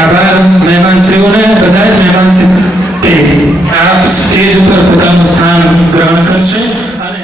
આભાર મહેમાનશ્રીઓને, બધા જ મહેમાનશ્રી આ સ્ટેજ ઉપર પોતાનું સ્થાન ગ્રહણ કરશે અને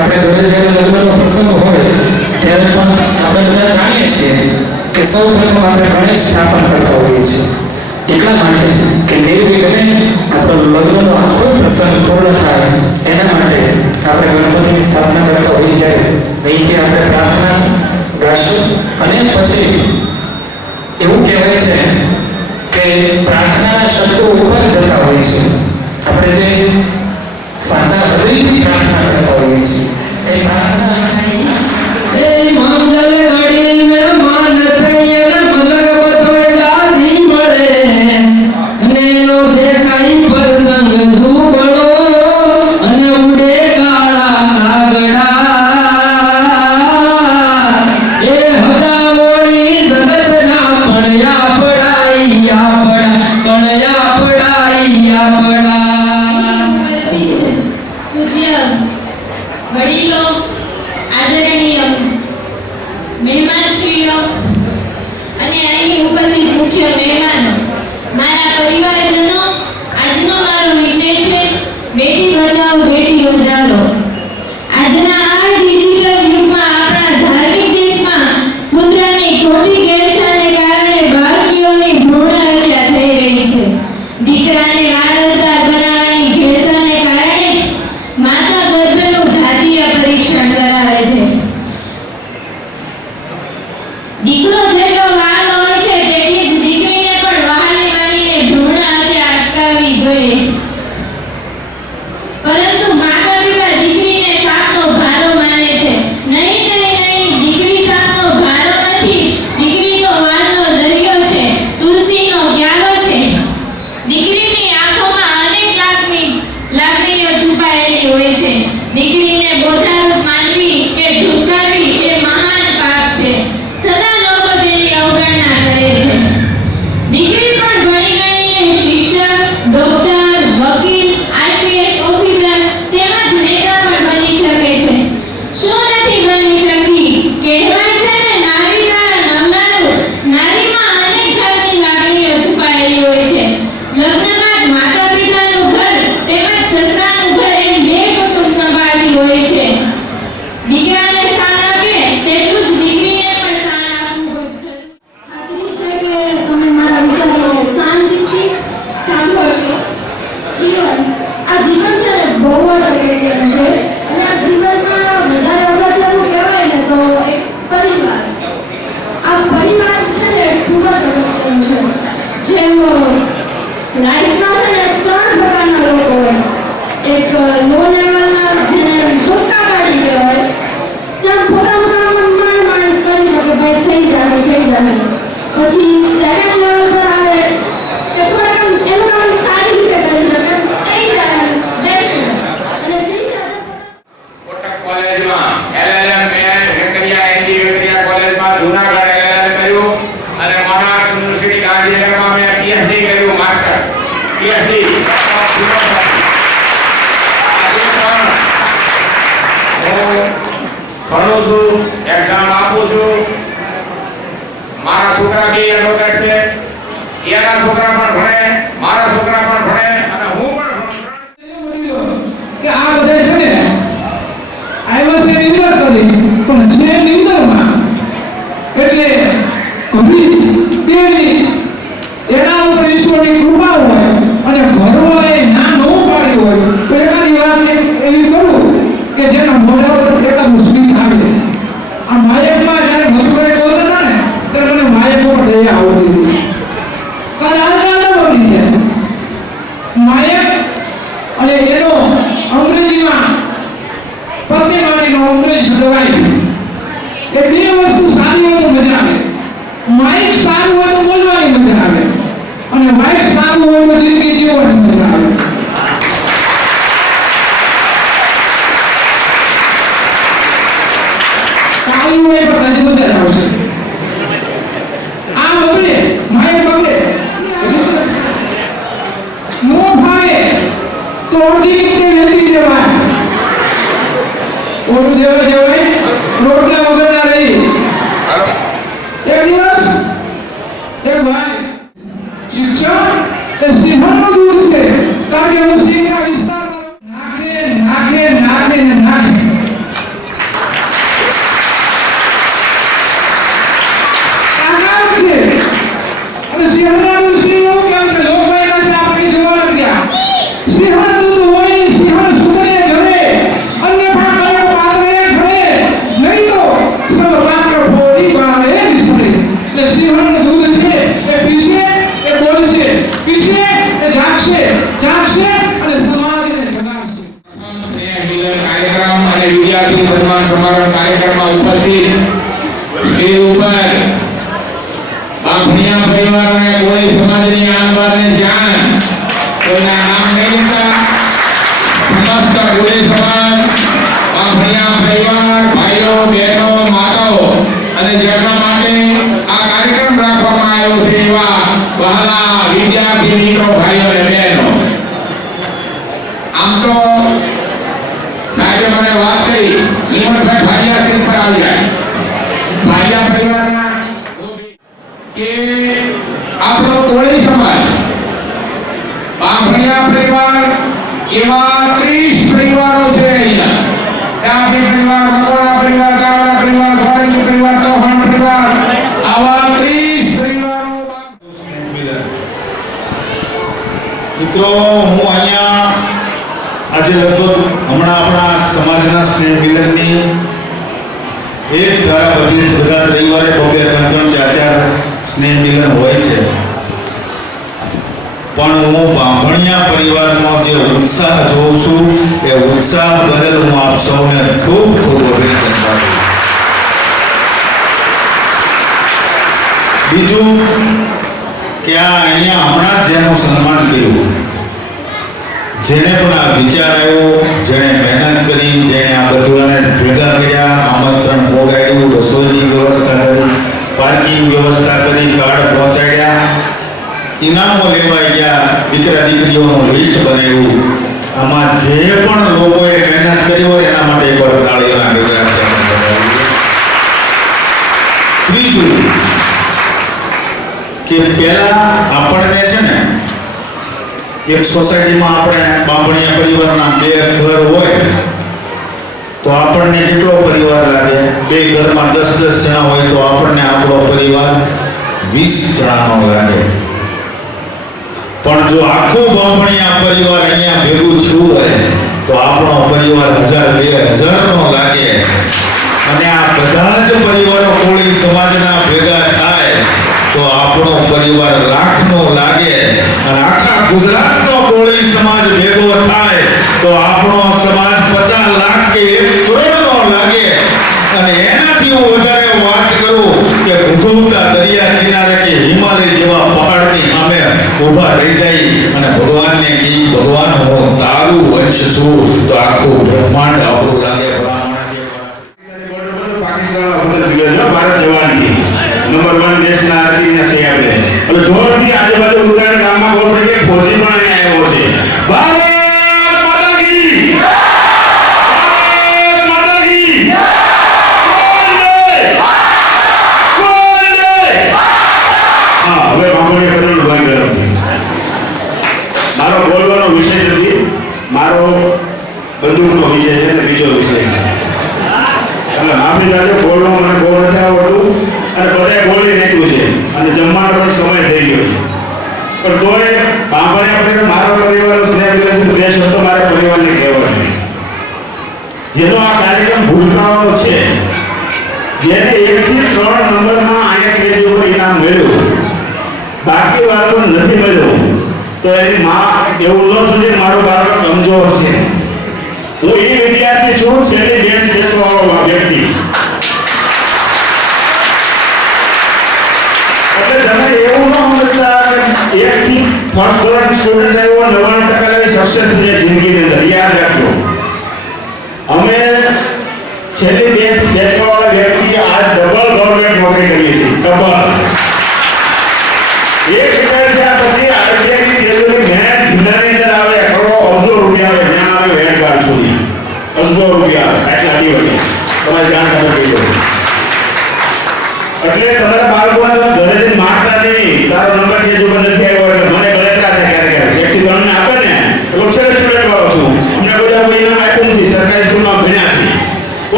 આપણે ઘરે જ્યારે લગ્નનો પ્રસંગ હોય ત્યારે પણ આપણે બધા જાણીએ છીએ કે સૌ પ્રથમ આપણે ગણેશ સ્થાપન કરતા હોઈએ છીએ, એટલા માટે કે નિર્વિઘ્ને આપણો લગ્નનો આખો પ્રસંગ પૂર્ણ થાય એના માટે આપણે ગણપતિની સ્થાપના કરતા હોઈએ. ત્યારે અહીંથી આપણે પ્રાર્થના ગાશું અને પછી એવું કહેવાય છે કે પ્રાર્થનાના શબ્દો ઉપર જતા હોય છે. આપણે જે સાચા હૃદયથી પ્રાર્થના કરતા હોઈએ છીએ એ પ્રાર્થના મંગલ ઘડી મહેમાન થઈએ ને મલક બધો દાજી મળે નેનો દેખાઈ પ્રસંગ ધૂબડો અને ઉડે કાળા કાગડા એ હદાવોળી જગતના પણયા પડાઈ આપડા વડીલો, આદરણીય મહેમાનશ્રીઓ અને અહીં ઉપસ્થિત મુખ્ય મહેમાનો, મારા પરિવારજનો, આજનો મારો વિષય છે બેટી બચાવો બેટી વધારો. આજના આ ડિજિટલ યુગમાં આપણા ધાર્મિક દેશમાં પુત્રની ખોટી ગેરસાને કારણે બાળકીઓની ભ્રૂણ હત્યા થઈ રહી છે. દીકરાને વારસદાર બનાવવાની ઘેરસાને કારણે માતા ગર્ભનું જાતીય પરીક્ષણ કરાવે છે. દીકરો જેટલો વહાલો હોય છે તેટલી જ દીકરીને પણ વહાલી માનીને ભ્રૂણ હત્યા અટકાવવી જોઈએ. પરંતુ માતા પિતા દીકરીને સાપનો ભારો માને છે. નહીં, દીકરી સાપનો ભારો નથી. દીકરી તો વાલનો દરિયો છે, તુલસીનો ક્યારો છે. દીકરીની આંખોમાં અનેક લાગણીઓ છુપાયેલી હોય છે. દીકરીને બોજારૂપ માનવી કે ધુકારવી એ મહાન પાપ છે. સદા લોકો તેની અવગણના કરે છે. દીકરી પણ ભણી ગણીને શિક્ષક, ડોક્ટર, વકીલ, આઈપીએસ ઓફિસર તેમજ નેતા પણ બની શકે છે. શું નથી બની શકતી? કહેવાય છે ને, નારી દ્વારા નમનારું. નારીમાં અનેક જાતની લાગણીઓ છુપાયેલી હોય છે. લગ્ન બાદ માતા પિતાનું ઘર તેમજ સસરાનું ઘર એમ બે કુટુંબ સંભાળતી હોય છે. દીકરાને સ્થાન આપે તેટલું જ દીકરીને પણ સ્થાન આપવું ખૂબ જરૂરી. ખાતરી છે કે તમે મારા વિચારોને શાંતિથી સાંભળશો. આ જીવન છે ને બહુ જ અગત્યનું છે અને આ જીવનમાં વધારે અગત્યનું કહેવાય ને તો એક પરિવાર. આ પરિવાર છે ને ખૂબ જ અગત્યનું છે. જેમ લાઈફમાં છે ને 3 પ્રકારના લોકો હોય. એક લો લેવલના જેને ધોકાબાજી કહેવાય, જેમ પોતાનું કામ માંડ કરી શકે, ભાઈ થઈ જાય. પછી સેકન્ડ લેવલ પર આવે કે થોડા એનું કામ સારી રીતે કરી શકે, થઈ જાય બેસ્ટ. અને ત્રીજા કોટક કોલેજમાં LLM વેંકરિયા એનજી વેંકરિયા કોલેજમાં જૂનાગઢ LLM કર્યું અને મહારાષ્ટ્ર યુનિવર્સિટી ગાંધીનગરમાં મેં PhD કર્યું, માસ્ટર PhD. હું ભણું છું, એક્ઝામ આપું છું. મારા છોકરા બે એડવોકેટ છે, એના છોકરા પણ ભણે, મારા છોકરા પણ ભણે અને હું પણ ભણું. કે આ બધા છે ને આવ્યા છે નિંદર કરી, પણ જે નિંદરમાં એટલે કભી તેની એના ઉપર ઈશ્વરની કૃપા હોય અને ઘરમાં એ ના ન પાડી હોય તો એકાદી વાત એવી કરું કે જેના મોઢા પર એકાદું સ્વીટ આવે અંગ્રેજી દવાઈ એ બે વસ્તુ સારી હોય તો મજા આવે. માઇક સારું હોય તો બોલવાની મજા આવે અને માઇક સારું હોય તો જિંદગી જીવવાની મજા આવે. તાળી હોય તો કદી મજા આવશે. આ બગડે માઇક બગડે નો ભાવે તો અડધી રીતે વેચી દેવાય. ઓલું દેવા દેવાય રોટલા વગર ના રહી. એક દિવસ એક ભાઈ શિક્ષણ એ સિંહણનું દૂધ છે કારણ કે હું સિંહના વિસ્તારમાં નાખે નાખે નાખે ને નાખે. આકાર છે અને સિંહના દૂધ પી એવું કેમ છે લોકો એના છે આપણે જોવા નથી ગયા. સિંહણ દૂધ હોય સિંહણ સુતરે ઘરે અન્યથા કયો પાત્રે ઘરે નહીં તો સૌ પાત્ર ફોડી બારે વિસરે. એટલે સિંહણનું દૂધ છે એ પીશે એ બોલશે પીશે એ જાગશે જાગશે અને સમાજને જગાડશે. સ્નેહ મિલન કાર્યક્રમ અને વિદ્યાર્થી સન્માન સમારોહ કાર્યક્રમમાં ઉપસ્થિત સ્ટેજ ઉપર બાંભણિયા પરિવારને કોઈ સમાજની આનબાને જાણ કોઈના નામ નહીં લેતા સમસ્ત કોળી સમાજ બાંભણિયા પરિવાર ભાઈઓ બહેનો માતાઓ અને જેમના માટે આ કાર્યક્રમ રાખવામાં આવ્યો છે એવા વહાલા વિદ્યાર્થી મિત્રો ભાઈઓ અને બહેનો. આમ તો સાહેબે મને વાત કરી હિંમતભાઈ ભાડિયા સ્ટેજ પર આવી જાય. ભાડિયા પરિવારના કે આપણો કોળી સમાજ બાંભણિયા પરિવાર એવા 30 પરિવારો છે અહીંયા. ડાભી પરિવાર, મકોડા પરિવાર, કાવડા પરિવાર, સોલંકી પરિવાર, ચૌહાણ પરિવાર આવા 30 પરિવારો. મિત્રો હું અહીંયા આજે લગભગ હમણાં આપણા સમાજના સ્નેહ મિલનની એક ધારા બધી બધા રવિવારે બબે 3-4 સ્નેહ મિલન હોય છે, પણ હું બાંભણિયા પરિવારનો જે ઉત્સાહ જોઉં છું એ ઉત્સાહ બદલ હું આપ સૌને ખૂબ ખૂબ અભિનંદન આપું. બીજું કે આ અહીંયા હમણાં જેનું સન્માન કર્યું, જેને પણ આ વિચાર આવ્યો, જેણે મહેનત કરી, જેણે આ બધાને ભેગા કર્યા, આમંત્રણ પોગાડ્યું, રસોઈની વ્યવસ્થા કરી, પાર્કિંગ વ્યવસ્થા કરી, કાર્ડ પહોંચાડ્યા, ઇનામો લેવા ગયા, દીકરા દીકરીઓનું લિસ્ટ બનાવ્યું, આમાં જે પણ લોકોએ મહેનત કરી હોય એના માટે એકવાર તાળીઓના ગગડા. ત્રીજું કે પહેલા આપણને છે ને એક સોસાયટીમાં આપણે બાંભણિયા પરિવારના 2 ઘર હોય તો આપણને કેટલો પરિવાર લાગે? 2 ઘરમાં 10-10 જણા હોય તો આપણને આપણો પરિવાર 20 જણાનો લાગે. પણ જો આખું બાંભણિયા પરિવાર અહીંયા ભેગું થયું હોય તો આપણો પરિવાર 1000-2000 નો લાગે. અને આ બધા જ પરિવારો કોળી સમાજના ભેગા થાય તો આપણો પરિવાર 1,00,000 નો લાગે. અને આખા ગુજરાતનો કોળી સમાજ ભેગો થાય તો આપણો સમાજ 50 લાખ કે 1 કરોડ નો લાગે. અને એનાથી હું વધારે વાત કરું કે ભૂગવતા દરિયા કિનારે કે હિમાલય જેવા પહાડની સામે ઊભા રહી જાય અને ભગવાનને કહે ભગવાન હું તારું વંશ છું તો આખું બ્રહ્માંડ આપણું લાગે. ભારત જવાનથી નંબર 1 દેશના આર્મીના છે આપણે. એટલે જોરથી આજુબાજુ ઉત્તરાયણ ગામમાં ખબર પડી કે ફોજી પણ અહીંયા આવ્યો છે. ભારત માતા કી ભારત માતા કી હા, હવે બાંભણિયા પરિવાર ઉભા કર્યો. મારો બોલવાનો વિષય નથી, મારો બંદૂકનો વિષય છે ને બીજો વિષય. એટલે માફી ચાલે બોલવા મને બહુ નથી આવડતું અને બધાએ બોલી નાખ્યું છે અને જમવાનો પણ સમય થઈ ગયો છે. પણ તોય બાંભણિયા પરિવાર મારો પરિવાર સ્નેહ મિલન છે. 2 શબ્દો મારા પરિવારને કહેવા છે. જેનો આ કાર્યક્રમ ભૂલકાઓનો છે, જેને 1 થી 3 નંબરમાં અહીંયા પેજ ઉપર ઇનામ મળ્યું, બાકી વાળો નથી મળ્યો, તો એની માં એવું ન સમજે મારો બાળક કમજોર છે. હું એ વિદ્યાર્થી છું છેલ્લી બેન્ચ બેસવાવાળો વ્યક્તિ. એટલે તમે એવું ન સમજતા કે એકથી ફર્સ્ટ ધોરણ સ્ટુડન્ટ આવ્યો 99% લાવી સક્સેસ છે જિંદગીની અંદર. યાદ રાખજો, અમે છેલ્લી બેન્ચ બેસવાવાળા વ્યક્તિ આજ ડબલ ગવર્નમેન્ટ નોકરી કરીએ છીએ. ડબલ એક